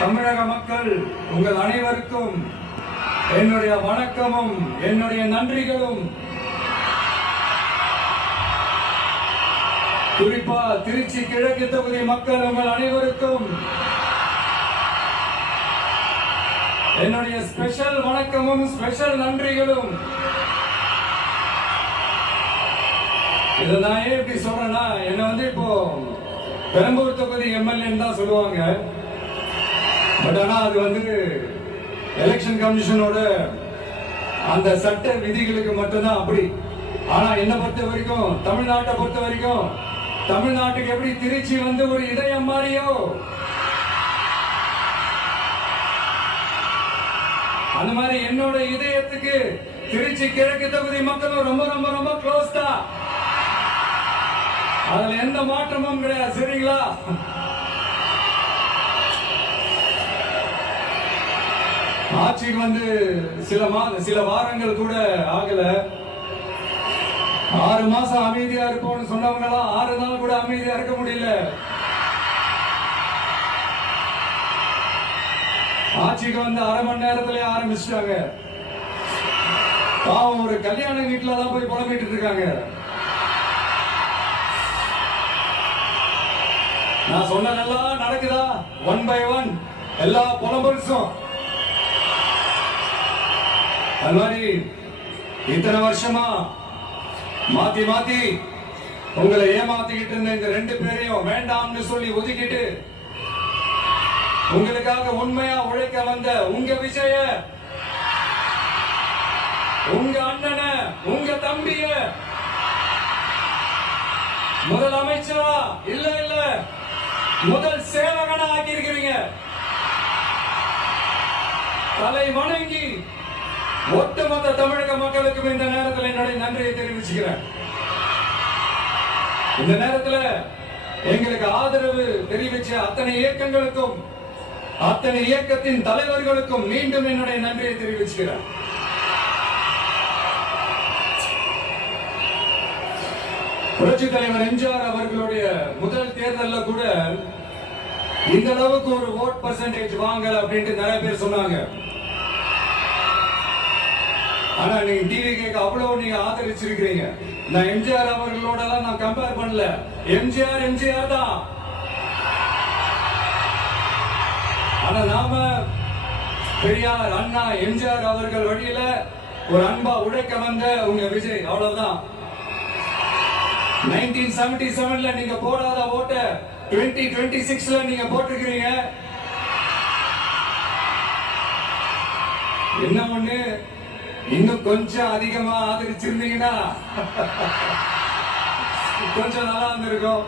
தமிழக மக்கள் உங்கள் அனைவருக்கும் என்னுடைய வணக்கமும் என்னுடைய நன்றிகளும். குறிப்பா திருச்சி கிழக்கு தொகுதி மக்கள் உங்கள் அனைவருக்கும் என்னுடைய ஸ்பெஷல் வணக்கமும் ஸ்பெஷல் நன்றிகளும். இதை நான் ஏன் இப்படி சொல்றேன்னா, என்ன இப்போ பெரம்பூர் தொகுதி எம்எல்ஏன்னு தான் சொல்லுவாங்க. பட் ஆனா அது எலெக்ஷன் கமிஷனோட அந்த சட்ட விதிகளுக்கு மட்டும்தான் அப்படி. ஆனா என்ன பொறுத்த வரைக்கும், தமிழ்நாட்டை பொறுத்த வரைக்கும், தமிழ்நாட்டுக்கு எப்படி திருச்சி ஒரு இதயம் மாறியோ, அந்த மாதிரி என்னோட இதயத்துக்கு திருச்சி கிழக்கு தொகுதி மக்களும் ரொம்ப ரொம்ப ரொம்ப க்ளோஸ் தான். அதுல எந்த மாற்றமும் கிடையாது. சரிங்களா? ஆட்சிக்கு சில வாரங்கள் கூட ஆகல. 6 மாசம் அமைதியா இருப்போம்னு சொன்னவங்களா 6 நாள் கூட அமைதியா இருக்க முடியல. ஆட்சிக்கு அரை மணி நேரத்திலே ஆரம்பிச்சிட்டாங்க. பாவம் ஒரு கல்யாண வீட்டுல தான் போய் புலம்பிட்டு இருக்காங்க. நான் சொன்னதெல்லாம் நடக்குதா? 1 by 1 எல்லா புலம்பல்ஸும். அது மாதிரி இத்தனை வருஷமா மாத்தி மாத்தி உங்களை ஏமாத்திக்கிட்டு இருந்த இந்த 2 பேரையும் வேண்டாம்னு சொல்லி ஒதுக்கிட்டு உங்களுக்காக உண்மையா உழைக்க வந்த உங்க விஜய, உங்க அண்ணன, உங்க தம்பிய முதலமைச்சரா இல்ல முதல் சேவகனா ஆக்கி இருக்கிறீங்க. தலை வணங்கி ஒட்டுமொத்த தமிழக மக்களுக்கும் இந்த நேரத்தில் என்னுடைய நன்றியை தெரிவிச்சுக்கிறேன். இந்த நேரத்தில் எங்களுக்கு ஆதரவு தெரிவிச்ச அத்தனை இயக்கங்களுக்கும், அத்தனை இயக்கத்தின் தலைவர்களுக்கும் மீண்டும் என்னுடைய நன்றியை தெரிவிச்சுக்கிறேன். புரட்சி தலைவர் எம்ஜிஆர் அவர்களுடைய முதல் தேர்தலில் கூட இந்த அளவுக்கு ஒரு ஓட் பர்சன்டேஜ் வாங்கல அப்படின்ட்டு நிறைய பேர் சொன்னாங்க. ஆனா நீங்க டிவிக்கு அவ்வளவு நீங்க ஆதரிச்சிருக்கிறீங்க. நான் எம்ஜிஆர் அவர்களோட நான் கம்பேர் பண்ணல. எம்ஜிஆர் தான். ஆனா நாம பெரியார், அண்ணா, எம்ஜிஆர் அவர்கள் வழியில ஒரு அன்பா உழைக்க வந்த உங்க விஜய், அவ்வளவுதான். 1977 நீங்க போடாத ஓட்ட 2026 நீங்க போட்டிருக்கிறீங்க. என்ன ஒண்ணு, இன்னும் கொஞ்சம் அதிகமா ஆதரிச்சிருந்தீங்கன்னா கொஞ்சம் நல்லா இருந்திருக்கும்.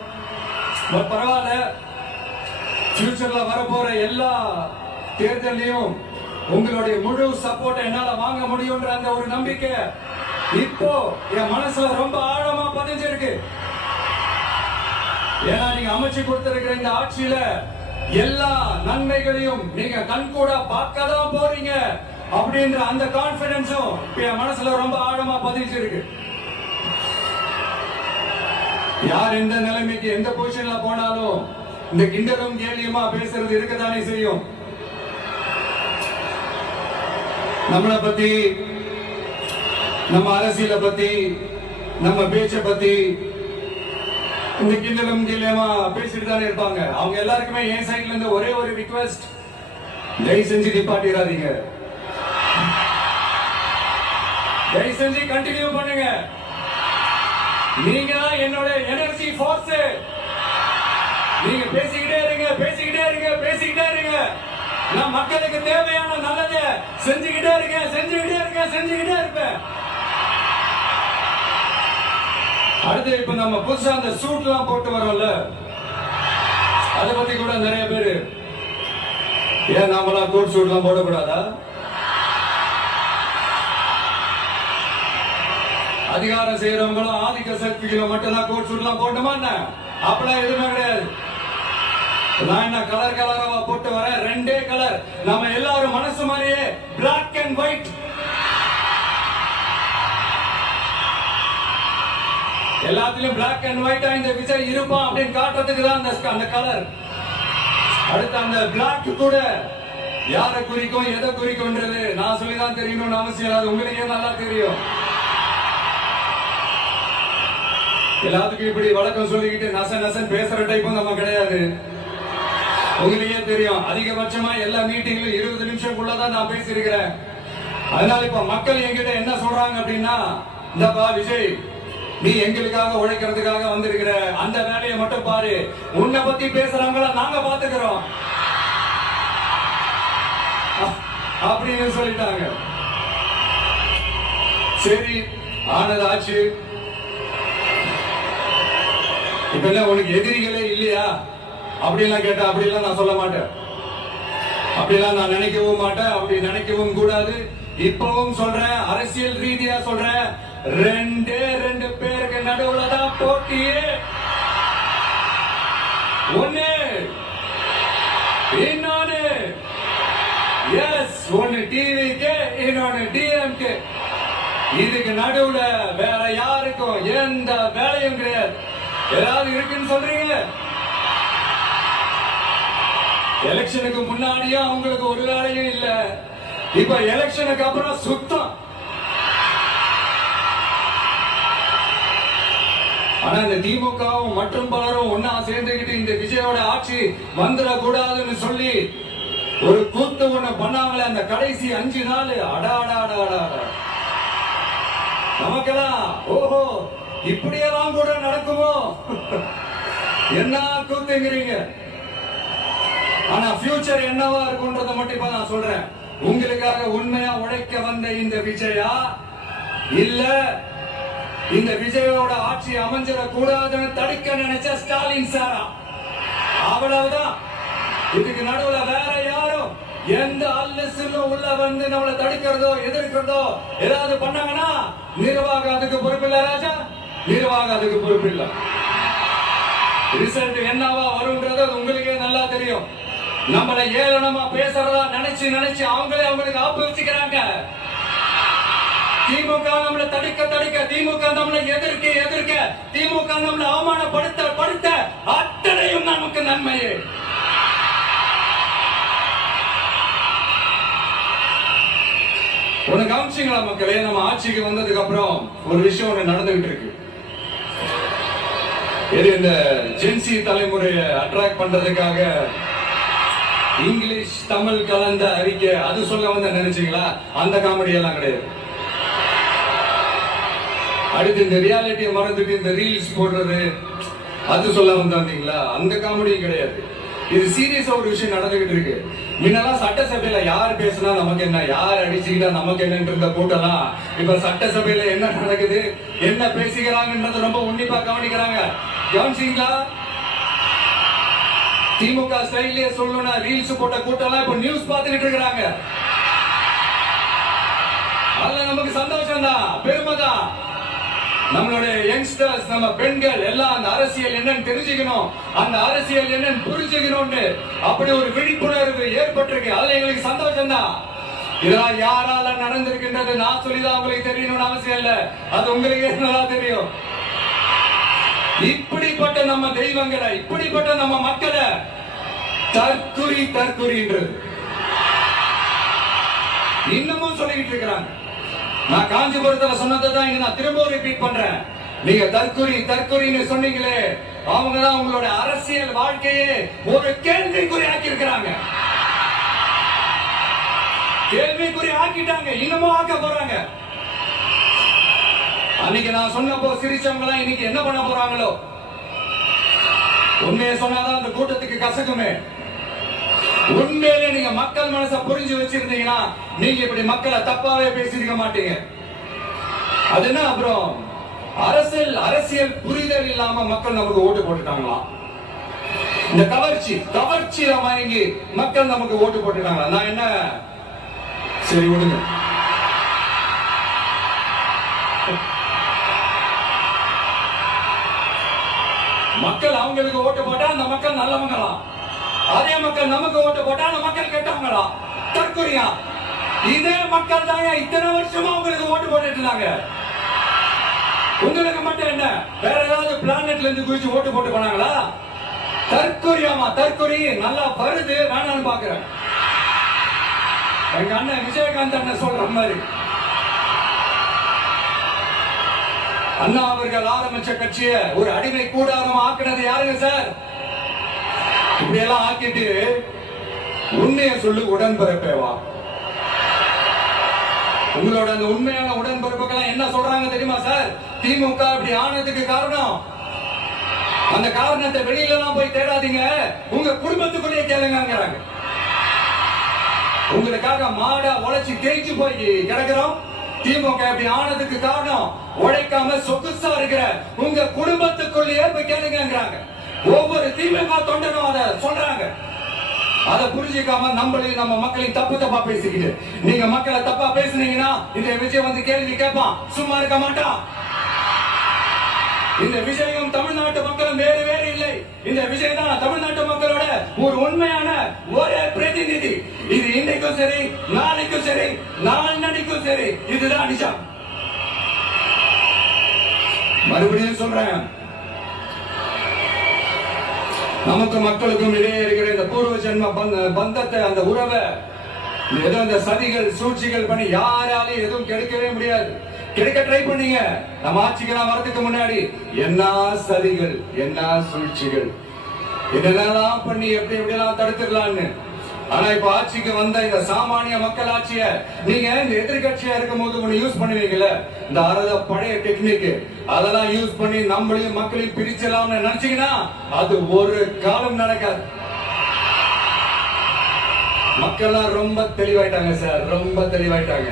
பரவாயில்ல, ஃபியூச்சர்ல வரப்போற எல்லா தேர்தலையும் உங்களுடைய முழு சப்போர்ட் என்னால வாங்க முடியும்ன்ற அந்த ஒரு நம்பிக்கை இப்போ என் மனசுல ரொம்ப ஆழமா பதிஞ்சிருக்கு. ஏன்னா நீங்க அமைச்சு கொடுத்திருக்கிற இந்த ஆட்சியில எல்லா நன்மைகளையும் நீங்க கண்கூட பார்க்கதான் போறீங்க அப்படின்ற அந்த கான்பிடன்ஸும் என் மனசுல ரொம்ப ஆழமா பதிஞ்சிருக்கு. யார் எந்த நிலைமைக்கு எந்த பொசிஷன்ல போனாலும் இந்த கிண்டலும் கேலியுமா பேசுறது இருக்கத்தானே செய்யும். நம்மளை பத்தி, நம்ம அரசியலை பத்தி, நம்ம பேச்சை பத்தி இந்த கிண்டலும் கேலியுமா பேசிட்டு தானே இருப்பாங்க. அவங்க எல்லாருக்குமே என் சைட்ல இருந்து ஒரே ஒரு ரிக்வெஸ்ட், தயவு செஞ்சு நிப்பாட்டிடாதீங்க. தயவு செஞ்சு கண்டினியூ பண்ணுங்க. நீங்க தான் என்னோட எனர்ஜி ஃபோர்ஸ். நீங்க பேசிக்கிட்டே இருங்க. நான் மக்களுக்கு தேவையான நல்லதை செஞ்சுக்கிட்டே இருப்பேன். அடுத்து இப்ப நம்ம புதுசா அந்த சூட் எல்லாம் போட்டு வரோம்ல, அதை பத்தி கூட நிறைய பேரு, ஏன் நாமெல்லாம் கோட் சூட் எல்லாம் போடக்கூடாதா? அதிகாரம் செய்யறவங்களும் ஆதிக்க சக்திகளும் மட்டும்தான் கோட் சூட் எல்லாம் போட்டுமா? அப்பெல்லாம் எதுவுமே கிடையாது. நான் என்ன கலர் கலரா போட்டு வரேன், 2 கலர். நம்ம எல்லாரும் மனசு மாதிரியே பிளாக் அண்ட் ஒயிட். எல்லாத்திலும் பிளாக் அண்ட் ஒயிட்டா இந்த விஜய் இருப்பான் அப்படின்னு காட்டுறதுக்கு தான் அந்த கலர். அடுத்து அந்த பிளாக் கூட யாரை குறிக்கும் எதை குறிக்கும்ன்றது நான் சொல்லிதான் தெரியணும்னு அவசியம் இல்லாத உங்களுக்கே நல்லா தெரியும். எல்லாத்துக்கும் இப்படி வழக்கம் சொல்லிக்கிட்டு நசன் பேசுற டைப்பும் நம்ம கிடையாது. உங்களுக்கே தெரியும், அதிகபட்சமா எல்லா மீட்டிங்லும் 20 நிமிஷம்குள்ளதான் நான் பேசியிருக்கிறேன். அதனால இப்ப மக்கள் என்கிட்ட என்ன சொல்றாங்க அப்படின்னா, இந்தப்பா விஜய், நீ எங்களுக்காக உழைக்கிறதுக்காக வந்திருக்கிற, அந்த வேலையை மட்டும் பாரு, உன்னை பத்தி பேசுறாங்களா நாங்க பாத்துக்கிறோம் அப்படின்னு சொல்லிட்டாங்க. சரி, ஆனது ஆச்சு. இப்ப என்ன உனக்கு எதிரிகளே இல்லையா அப்படிலாம் கேட்டா, அப்படிலாம் நான் சொல்ல மாட்டேன். அப்படிலாம் நான் நினைக்கவும் மாட்டேன், அப்படி நினைக்கவும் கூடாது. இப்பவும் சொல்றேன், அரசியல் ரீதியா சொல்றேன், 2 பேருக்கு நடுவுல தான் போட்டியே. ஒண்ணு இன்னொன்னு, எஸ், ஒண்ணு டிவிக்கு, இன்னொன்னு டிஎம்கே. இதுக்கு நடுவுல வேற யாருக்கும் எந்த வேலையும் கிடையாது. ஏதாவது இருக்குன்னு சொல்றீங்க? எலெக்ஷனுக்கு முன்னாடியும் அவங்களுக்கு ஒரு வேலையும் இல்ல. இப்ப எலெக்ஷனுக்கு அப்புறம் சுத்தம். ஆனா இந்த திமுகவும் மற்றும் பலரும் ஒன்னா சேர்ந்துகிட்டு இந்த விஜயோட ஆட்சி வந்துடக்கூடாதுன்னு சொல்லி ஒரு கூத்து ஒண்ணு பண்ணாங்களே அந்த கடைசி 5 நாள். நமக்கெல்லாம் ஓஹோ இப்படியெல்லாம் கூட நடக்குமோ என்ன கூத்துங்கிறீங்க. ஆனா ஃபியூச்சர் என்னவா இருக்கும்ன்றத மட்டும் இப்ப நான் சொல்றேன். உங்களுக்காக உண்மையா உழைக்க வந்த இந்த விஜயா, இல்ல இந்த விஜயோட ஆட்சி அமைஞ்சிடக் கூடாதுன்னு தடுக்க நினைச்ச ஸ்டாலின் சாரா? அவ்வளவுதான். இதுக்கு நடுவுல வேற யாரும் எந்த அல்லும் உள்ள வந்து நம்மளை தடுக்கிறதோ எதிர்க்கிறதோ ஏதாவது பண்ணாங்கன்னா நிர்வாகம் அதுக்கு பொறுப்பு இல்ல ராஜா, நிர்வாகம் அதுக்கு பொறுப்பு இல்ல. ரிசல்ட் என்னவா வரும்ன்றது உங்களுக்கே நல்லா தெரியும். நம்மளை ஏளனமா பேசுறதா நினைச்சு அவங்களுக்கு ஆப்பு வச்சுக்கிறாங்க. திமுக நம்மளை தடுக்க, திமுக நம்மளை எதிர்க்க, திமுக நம்மளை அவமானப்படுத்த அத்தனையும் நமக்கு நன்மையே. ஒண்ணு கவனிச்சீங்களா மக்களே, நம்ம ஆட்சிக்கு வந்ததுக்கு அப்புறம் ஒரு விஷயம் ஒண்ணு நடந்துகிட்டு இருக்கு. இந்த ஜென்சி தலைமுறையை அட்ராக்ட் பண்றதுக்காக இங்கிலீஷ் தமிழ் கலந்த அறிக்கை அது சொல்ல வந்த நினைச்சீங்களா? அந்த காமெடி எல்லாம் கிடையாது. அடுத்து இந்த ரியாலிட்டியை மறந்துட்டு இந்த ரீல்ஸ் போடுறது அது சொல்ல வந்தீங்களா? அந்த காமெடியும் கிடையாது. இது சீரியஸா ஒரு விஷயம் நடந்துகிட்டு இருக்கு. முன்னெல்லாம் சட்டசபையில யார் பேசினா நமக்கு என்ன, யார் அடிச்சுக்கிட்டா நமக்கு என்னன்ற கூட்டலாம். இப்ப சட்டசபையில என்ன நடக்குது, என்ன பேசிக்கிறாங்கன்றது ரொம்ப உன்னிப்பா கவனிக்கிறாங்க. கவனிச்சீங்களா? திமுக ஸ்டைலே சொல்லணும்னா ரீல்ஸ் போட்ட கூட்டம்லாம் இப்ப நியூஸ் பார்த்துக்கிட்டு இருக்கிறாங்க. அதுல நமக்கு சந்தோஷம் தான், பெருமை தான். நம்மளுடைய யங்ஸ்டர்ஸ், நம்ம பெண்கள் எல்லாம் அந்த அரசியல் என்னன்னு தெரிஞ்சுக்கணும், அந்த அரசியல் என்னன்னு புரிஞ்சுக்கணும்னு அப்படி ஒரு விழிப்புணர்வு ஏற்பட்டிருக்கு. அதுல எங்களுக்கு சந்தோஷம் தான். இதெல்லாம் யாரால நடந்திருக்கின்றது நான் சொல்லிதான் உங்களுக்கு தெரியணும்னு அவசியம் இல்ல, அது உங்களுக்கு நல்லா தெரியும். இப்படிப்பட்ட நம்ம தெய்வங்களை, இப்படிப்பட்ட நம்ம மக்களை தற்குறின்றது இன்னமும் சொல்லிக்கிட்டு இருக்கிறாங்க. நான் காஞ்சிபுரத்துல சொன்னதான் இங்க நான் திரும்ப ரிப்பீட் பண்றேன். நீங்க தற்குறின்னு சொன்னீங்களே, அவங்கதான் உங்களோட அரசியல் வாழ்க்கையே ஒரு கேள்விக்குறி ஆக்கி இருக்கிறாங்க. கேள்விக்குறி ஆக்கிட்டாங்க, இன்னமும் ஆக்க போறாங்க. அன்னைக்கு நான் சொன்னப்போ சிரிச்சவங்க எல்லாம் இன்னைக்கு என்ன பண்ண போறாங்களோ? உண்மையை சொன்னாதான் அந்த கூட்டத்துக்கு கசக்குமே. உண்மையிலே நீங்க மக்கள் மனசை புரிஞ்சு வச்சிருந்தீங்கன்னா நீங்க இப்படி மக்களை தப்பாவே பேசிருக்க மாட்டீங்க. அது என்ன, அப்புறம் அரசியல் புரிதல் இல்லாம மக்கள் நமக்கு ஓட்டு போட்டுட்டாங்களாம். இந்த கவர்ச்சியில மயங்கி மக்கள் நமக்கு ஓட்டு போட்டுட்டாங்களா? நான் என்ன, சரி விடுங்க. மக்கள் அவங்களுக்கு ஓட்டு போட்டா அந்த மக்கள் நல்லவங்களாம், அதே மக்கள் நமக்கு ஓட்டு போட்டா அந்த மக்கள் கெட்டவங்களா? தற்குறியா? இதே மக்கள் தாங்க இத்தனை வருஷமா உங்களுக்கு ஓட்டு போட்டுட்டு இருந்தாங்க. உங்களுக்கு மட்டும் என்ன, வேற ஏதாவது பிளானட்ல இருந்து குதிச்சு ஓட்டு போட்டு போனாங்களா? தற்கொலையாமா தற்கொலை நல்லா வருது வேணான்னு பாக்குறேன். எங்க அண்ணன் விஜயகாந்த் அண்ணன் சொல்ற மாதிரி அண்ணா அவர்கள் ஆரம்பிச்ச கட்சியை ஒரு அடிமை கூடாரம் ஆக்குனது யாருங்க சார்? இப்படி எல்லாம் ஆக்கிட்டு உண்மையை சொல்லு உடன்பிறப்பேவா. உங்களோட அந்த உண்மையான உடன்பிறப்புக்கெல்லாம் என்ன சொல்றாங்க தெரியுமா சார்? திமுக இப்படி ஆனதுக்கு காரணம், அந்த காரணத்தை வெளியில எல்லாம் போய் தேடாதீங்க, உங்க குடும்பத்துக்குள்ளேயே கேளுங்கிறாங்க. உங்களுக்காக மாடா உழைச்சி தேய்ச்சி போய் கிடக்கிறோம். திமுக இப்படி ஆனதுக்கு காரணம் உழைக்காம சொகுசா இருக்கிற உங்க குடும்பத்துக்குள்ளேயே போய் கேளுங்கிறாங்க. ஒவ்வொரு திமுக தொண்டனும் அதை சொல்றாங்க. அதை புரிஞ்சுக்காம நம்மளையும் நம்ம மக்களையும் தப்பா பேசிக்கிட்டு நீங்க மக்களை தப்பா பேசுனீங்கன்னா இந்த விஜய் வந்து கேள்வி கேட்பான், சும்மா இருக்க மாட்டான். இந்த விஷயம் தமிழ்நாட்டு மக்களும் வேறு வேறு இல்லை. இந்த விஜய் தான் தமிழ்நாட்டு மக்களோட ஒரு உண்மையான ஒரே பிரதிநிதி. இது இன்னைக்கும் சரி, நாளைக்கும் சரி, நாளன்னைக்கும் சரி, இதுதான் நிஜம். மறுபடியும் சொல்றேன், நமக்கு மக்களுக்கும் இடையே இருக்கிற இந்த பூர்வ ஜென்ம பந்தத்தை, அந்த உறவை ஏதோ இந்த சதிகள் சூழ்ச்சிகள் பண்ணி யாராலையும் எதுவும் கெடுக்கவே முடியாது. கிடைக்க ட்ரை பண்ணீங்க. நம்ம ஆட்சிக்கெல்லாம் வரதுக்கு முன்னாடி என்ன சதிகள் என்ன சூழ்ச்சிகள் என்னெல்லாம் பண்ணி எப்படி எப்படிலாம் தடுத்துடலான்னு. ஆனா இப்ப ஆட்சிக்கு வந்த இந்த சாமானிய மக்கள் ஆட்சிய நீங்க இந்த எதிர்கட்சியா இருக்கும் போது ஒண்ணு யூஸ் பண்ணுவீங்கல்ல, இந்த பழைய டெக்னிக், அதெல்லாம் யூஸ் பண்ணி நம்மளையும் மக்களையும் பிரிச்சலாம்னு நினைச்சீங்கன்னா அது ஒரு காலம் நடக்காது. மக்கள்லாம் ரொம்ப தெளிவாயிட்டாங்க சார், ரொம்ப தெளிவாயிட்டாங்க.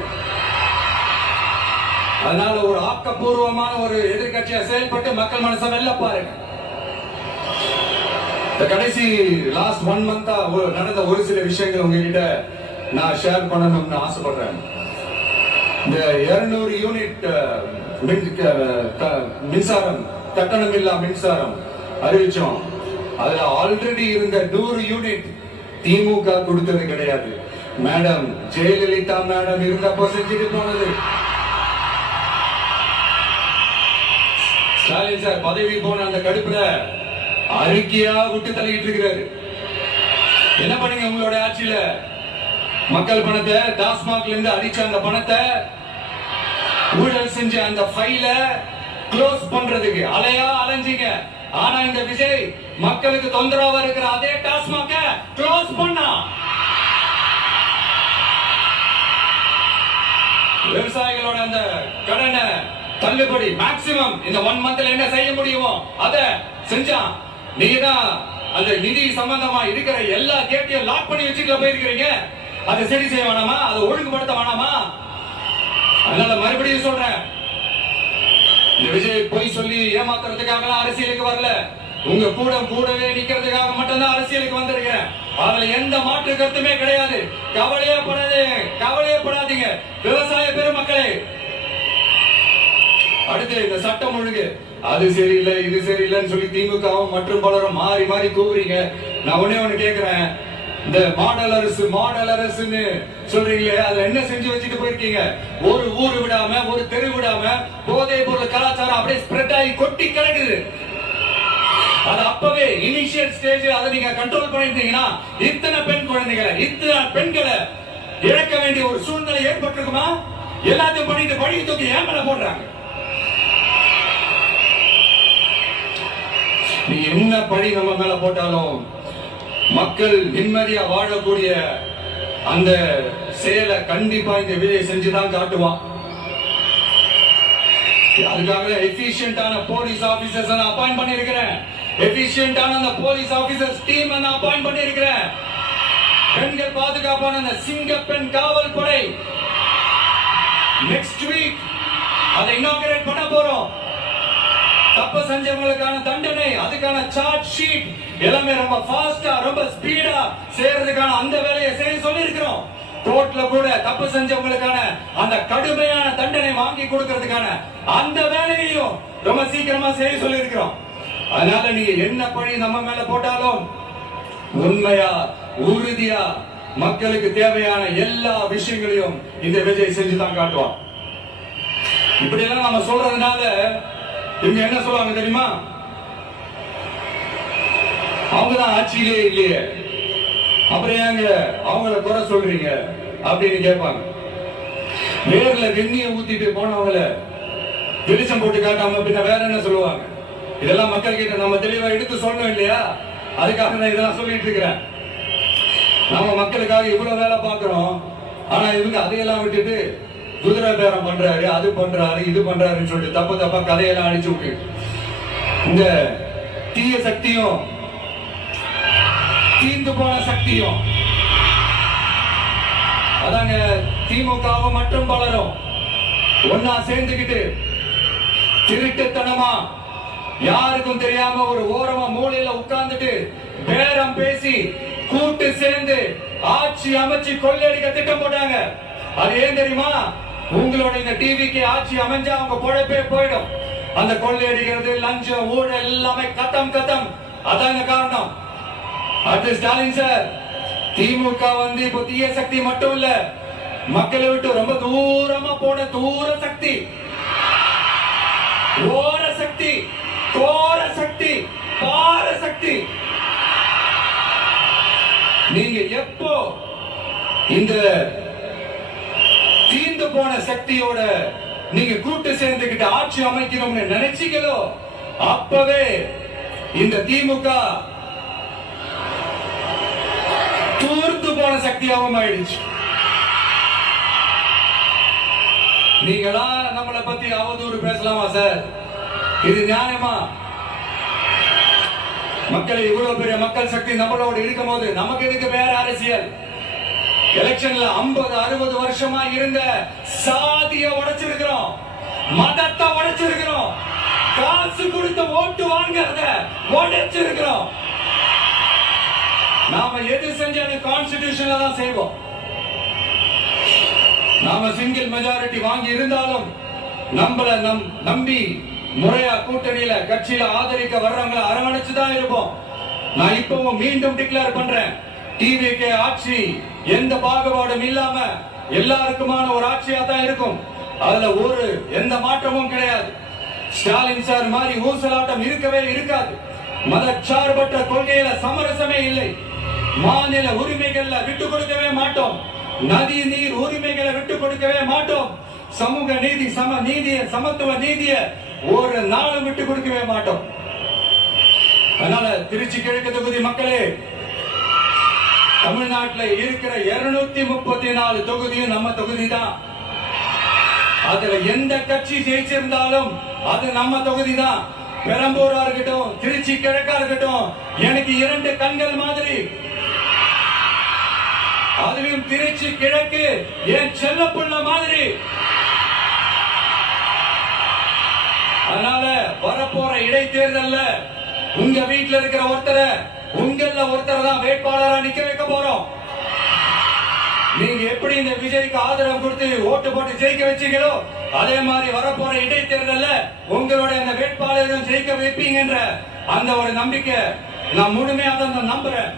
அதனால ஒரு ஆக்கப்பூர்வமான ஒரு எதிர்கட்சியா செயல்பட்டு மக்கள் மனசை வெல்ல பாருங்க. கடைசி லாஸ்ட் 1 மந்தா நடந்த ஒரு சில விஷயங்கள் உங்ககிட்ட நான் ஷேர் பண்ணணும்னு ஆசைப்படுறேன். இந்த 200 யூனிட் மின்சாரம், கட்டணமில்லா மின்சாரம் அறிவிச்சோம். அதுல ஆல்ரெடி இருந்த 100 யூனிட் திமுக கொடுத்தது கிடையாது. மேடம் ஜெயலலிதா மேடம் இருந்தப்போ செஞ்சுட்டு போனது. ஸ்டாலின் சார் பதவி போன அந்த கடுப்புல அறிக்கையா விட்டு தள்ளிட்டு இருக்கிறாரு. என்ன பண்ணீங்க உங்களோட ஆட்சியில? மக்கள் பணத்தை, டாஸ்மாக்ல இருந்து அடிச்ச அந்த பணத்தை, ஊழல் செஞ்ச அந்த ஃபைல க்ளோஸ் பண்றதுக்கு அலையா அலைஞ்சீங்க. ஆனா இந்த விஜய் மக்களுக்கு தொந்தரவா இருக்கிற அதே டாஸ்மாக க்ளோஸ் பண்ணா. விவசாயிகளோட அந்த கடனை தள்ளுபடி மேக்ஸிமம் இந்த 1 மந்த்ல என்ன செய்ய முடியுமோ அதை செஞ்சான். நீங்க தான் அந்த நிதி சம்பந்தமா இருக்கிற எல்லா கேட்டையும் லாக் பண்ணி வச்சுட்டு போயிருக்கிறீங்க. அதை சரி செய்ய வேணாமா? அதை ஒழுங்குபடுத்த வேணாமா? அதனால மறுபடியும் சொல்றேன், இந்த விஜய் பொய் சொல்லி ஏமாத்துறதுக்காக அரசியலுக்கு வரல. உங்க கூடவே நிக்கிறதுக்காக மட்டும்தான் அரசியலுக்கு வந்திருக்கிறேன். அதுல எந்த மாற்று கருத்துமே கிடையாது. கவலையே படாதீங்க விவசாய பெருமக்களே. அடுத்து இந்த சட்டம் ஒழுங்கு, அது சரியில்லை இது சரியில்லைன்னு சொல்லி திமுகவும் மற்றும் பலரும் மாறி மாறி கூவுறீங்க. நான் ஒண்ணு கேக்குறேன், இந்த மாடல் அரசுன்னு சொல்றீங்களே, அதுல என்ன செஞ்சு வச்சுட்டு போயிருக்கீங்க? ஒரு ஊரு விடாம, ஒரு தெரு விடாம போதை பொருள் கலாச்சாரம் அப்படியே ஸ்ப்ரெட் ஆகி கொட்டி கிடக்குது. அது அப்பவே இனிஷியல் ஸ்டேஜ் அதை நீங்க கண்ட்ரோல் பண்ணிருந்தீங்கன்னா இத்தனை பெண்களை இழக்க வேண்டிய ஒரு சூழ்நிலை ஏற்பட்டிருக்குமா? எல்லாத்தையும் பண்ணிட்டு பழி தூக்கி ஏன் மேல போடுறாங்க? நீ என்ன பழி நம்ம மேல போட்டாலும் மக்கள் நிம்மதியா வாழக்கூடிய அந்த செயலை கண்டிப்பா இந்த விஜய் செஞ்சுதான் காட்டுவான். அதுக்காக எஃபிஷியன்டான போலீஸ் ஆபீசர்ஸ் நான் அப்பாயிண்ட் பண்ணிருக்கிறேன். எஃபிஷியன்டான அந்த போலீஸ் ஆபீசர்ஸ் டீம் நான் அப்பாயிண்ட் பண்ணிருக்கிறேன். பெண்கள் பாதுகாப்பான அந்த சிங்கப்பெண் காவல் படை நெக்ஸ்ட் வீக் அதை இனாகரேட் பண்ண போறோம். தப்பு செஞ்சவங்களுக்கான தண்டனை, அதுக்கான சார்ஜ் ஷீட் எல்லாமே ரொம்ப ஃபாஸ்டா, ரொம்ப ஸ்பீடா செய்யறதுக்கான அந்த வேலையை செய்ய சொல்லி இருக்கிறோம். கோர்ட்ல கூட தப்பு செஞ்சவங்களுக்கான அந்த கடுமையான தண்டனை வாங்கி கொடுக்கிறதுக்கான அந்த வேலையையும் ரொம்ப சீக்கிரமா செய்ய சொல்லி இருக்கிறோம். அதனால நீங்க என்ன பழி நம்ம மேல போட்டாலும் உண்மையா உறுதியா மக்களுக்கு தேவையான எல்லா விஷயங்களையும் இந்த விஜய் செஞ்சுதான் காட்டுவான். இப்படி எல்லாம் நம்ம சொல்றதுனால இவங்க என்ன சொல்லுவாங்க தெரியுமா? அவங்கதான் ஆட்சியிலே இல்லையே, அப்புறம் ஏங்க அவங்கள குறை சொல்றீங்க அப்படின்னு கேட்பாங்க. வேர்ல வெந்நிய ஊத்திட்டு போனவங்கள வெளிச்சம் போட்டு காட்டாம பின்ன வேற என்ன சொல்லுவாங்க? இதெல்லாம் மக்கள் கிட்ட நம்ம தெளிவா எடுத்து சொல்லணும் இல்லையா? அதுக்காக நான் இதெல்லாம் சொல்லிட்டு இருக்கிறேன். நம்ம மக்களுக்காக இவ்வளவு வேலை பார்க்கிறோம், ஆனா இவங்க அதையெல்லாம் விட்டுட்டு குதிரை பேரம் பண்றாரு, அது பண்றாரு, இது பண்றாருன்னு சொல்லிட்டு தப்பு தப்பா கதையெல்லாம் அடிச்சு விட்டு இந்த தீய சக்தியும் தீந்து போன சக்தியும் அதாங்க திமுகவும் மற்றும் பலரும் ஒன்னா சேர்ந்துகிட்டு திருட்டுத்தனமா யாருக்கும் தெரியாம ஒரு ஓரமா மூலையில உட்கார்ந்துட்டு பேரம் பேசி கூட்டு சேர்ந்து ஆட்சி அமைச்சு கொள்ளையடிக்க திட்டம் போட்டாங்க. அது ஏன் தெரியுமா? உங்களோட இந்த டிவிக்கு ஆட்சி அமைஞ்சா அவங்க பொழப்பே போயிடும். அந்த கொள்ளையடிக்கிறது, லஞ்சம், ஊழல் எல்லாமே கத்தம் கத்தம். அதாங்க காரணம். அடுத்து ஸ்டாலின் சார், திமுக வந்து இப்போ தீய சக்தி மட்டும் இல்ல, மக்களை விட்டு ரொம்ப தூரமா போன தூர சக்தி, ஓர சக்தி, கோர சக்தி, பார சக்தி. நீங்க எப்போ இந்த தீந்து போன சக்தியோட நீங்க கூட்டு சேர்ந்துகிட்டு ஆட்சி அமைக்கணும்னு நினைச்சீங்களோ, அப்பவே இந்த திமுக தூர்த்து போன சக்தியாகவும் ஆயிடுச்சு. நீங்களா நம்மளை பத்தி அவதூறு பேசலாமா சார்? இது நியாயமா? மக்களை இவ்வளவு பெரிய மக்கள் சக்தி நம்மளோட இருக்கும் போது நமக்கு எதுக்கு வேற அரசியல்? எலெக்ஷன்ல 50-60 வருஷமா இருந்த சாதிய உடைச்சிருக்கிறோம், மதத்தை உடைச்சிருக்கிறோம், காசு கொடுத்த ஓட்டு வாங்கறத உடைச்சிருக்கிறோம். நாம எது செஞ்சாலும் கான்ஸ்டிடியூஷன்ல தான் செய்வோம். நாம சிங்கிள் மெஜாரிட்டி வாங்கி இருந்தாலும் நம்மள நம்பி முறையா கூட்டணியில கட்சியில ஆதரிக்க வர்றவங்களை அரவணைச்சுதான் இருப்போம். நான் இப்பவும் மீண்டும் டிக்ளேர் பண்றேன், டிவிகே ஆட்சி எந்த பாகுபாடும் இல்லாம எல்லாருக்குமான ஒரு ஆட்சியா தான் இருக்கும். அதுல ஒரு எந்த மாற்றமும் கிடையாது. ஸ்டாலின் சார் மாதிரி ஊசலாட்டம் இருக்கவே இருக்காது. மதச்சார்பற்ற கொள்கையில சமரசமே இல்லை. மாநில உரிமைகள்ல விட்டு கொடுக்கவே மாட்டோம். நதி நீர் உரிமைகளை விட்டு கொடுக்கவே மாட்டோம். சமூக நீதி, சம நீதிய, சமத்துவ நீதிய ஒரு நாளும் விட்டு கொடுக்கவே மாட்டோம். அதனால திருச்சி கிழக்கு தொகுதி மக்களே, தமிழ்நாட்டில் இருக்கிற 234 தொகுதியும் நம்ம தொகுதி தான். அதுல எந்த கட்சி ஜெயிச்சிருந்தாலும் அது நம்ம தொகுதி தான். பெரம்பூரா இருக்கட்டும், திருச்சி கிழக்கா இருக்கட்டும், எனக்கு 2 கண்கள் மாதிரி. அதுலயும் திருச்சி கிழக்கு என் செல்ல புள்ள மாதிரி. அதனால வரப்போற இடைத்தேர்தல்ல உங்க வீட்டுல இருக்கிற ஒருத்தரை, உங்கள ஒருத்தர் தான் வேட்பாளரா நிக்க வைக்க போறோம். நீங்க எப்படி இந்த விஜய்க்கு ஆதரவு கொடுத்து ஓட்டு போட்டு ஜெயிக்க வச்சீங்களோ, அதே மாதிரி வரப்போற இடைத்தேர்தல்ல உங்களுடைய அந்த வேட்பாளரும் ஜெயிக்க வைப்பீங்கன்ற அந்த ஒரு நம்பிக்கை நான் முழுமையாக தான் நம்புறேன்.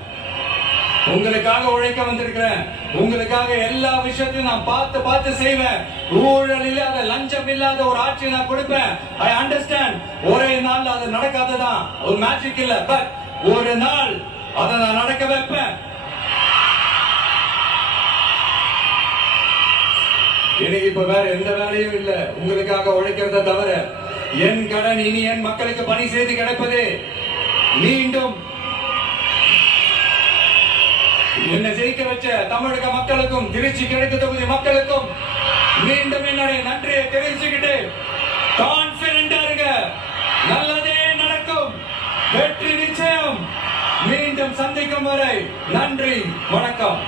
உங்களுக்காக உழைக்க வந்திருக்கிறேன். உங்களுக்காக எல்லா விஷயத்தையும் நான் பார்த்து செய்வேன். ஊழல் இல்லாத, லஞ்சம் இல்லாத ஒரு ஆட்சி நான் கொடுப்பேன். I understand. ஒரே நாள் அது நடக்காததான், ஒரு மேஜிக் இல்ல. பட் ஒரு நாள் அதை நான் நடக்க வைப்பேன். எனக்கு இப்ப வேற எந்த வேலையும் இல்ல, உங்களுக்காக உழைக்கிறத தவிர. என் கடன் இனி என் மக்களுக்கு பணி செய்து கிடைப்பது. மீண்டும் என்ன ஜெயிக்க வச்ச தமிழக மக்களுக்கும் திருச்சி கிழக்கு தொகுதி மக்களுக்கும் மீண்டும் என்னுடைய நன்றியை தெரிவிச்சுக்கிட்டு கான்பிடென்டா இருங்க, நல்லதே நடக்கும், வெற்றி நிச்சயம். மீண்டும் சந்திக்கும் வரை நன்றி, வணக்கம்.